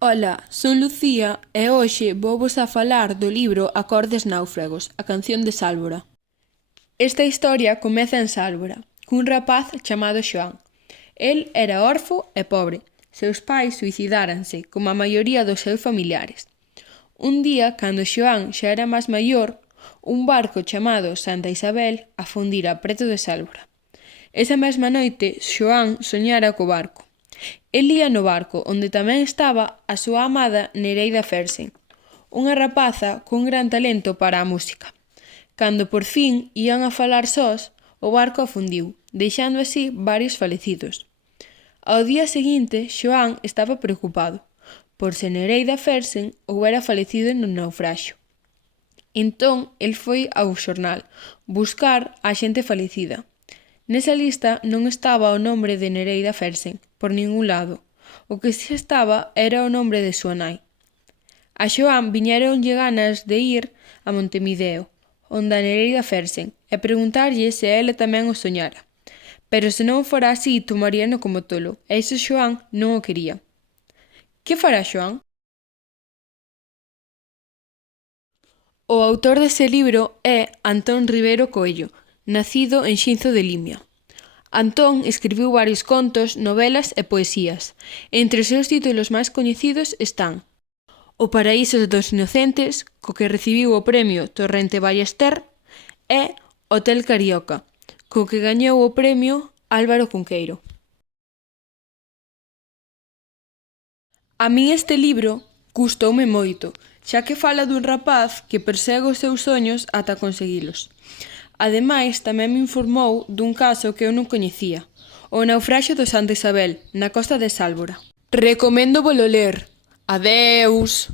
Ola, son Lucía e hoxe vouvos a falar do libro Acordes náufragos, a canción de Sálvora. Esta historia comeza en Sálvora, cun rapaz chamado Xoán. El era orfo e pobre. Seus pais suicidáranse, como a maioría dos seus familiares. Un día, cando Xoán xa era máis maior, un barco chamado Santa Isabel afundira preto de Sálvora. Esa mesma noite, Xoán soñara co barco. El ía no barco, onde tamén estaba a súa amada Nereida Fersen, unha rapaza cun gran talento para a música. Cando por fin ían a falar sós, o barco afundiu, deixando así varios falecidos. Ao día seguinte, Xoán estaba preocupado, por se Nereida Fersen houbera falecido no naufraxio. Entón, el foi ao xornal, buscar a xente falecida. Nesa lista non estaba o nombre de Nereida Fersen, por ningún lado. O que si estaba era o nombre de súa nai. A Xoán viñéronlle ganas de ir a Montemideo, onde a Nereida Fersen, e preguntarlle se ela tamén o soñara. Pero se non fora así, tomaríano como tolo, e iso Xoán non o quería. Que fará Xoán? O autor dese libro é Antón Ribero Coello, nacido en Xinzo de Limia. Antón escribiu varios contos, novelas e poesías. Entre os seus títulos máis coñecidos están O paraíso dos inocentes, co que recibiu o premio Torrente Ballester, e Hotel Carioca, co que gañou o premio Álvaro Cunqueiro. A min este libro gustoume moito, xa que fala dun rapaz que persegue os seus soños ata conseguilos. Ademais, tamén me informou dun caso que eu non coñecía, o naufraxio do Santa Isabel, na costa de Sálvora. Recoméndovolo ler. Adeus!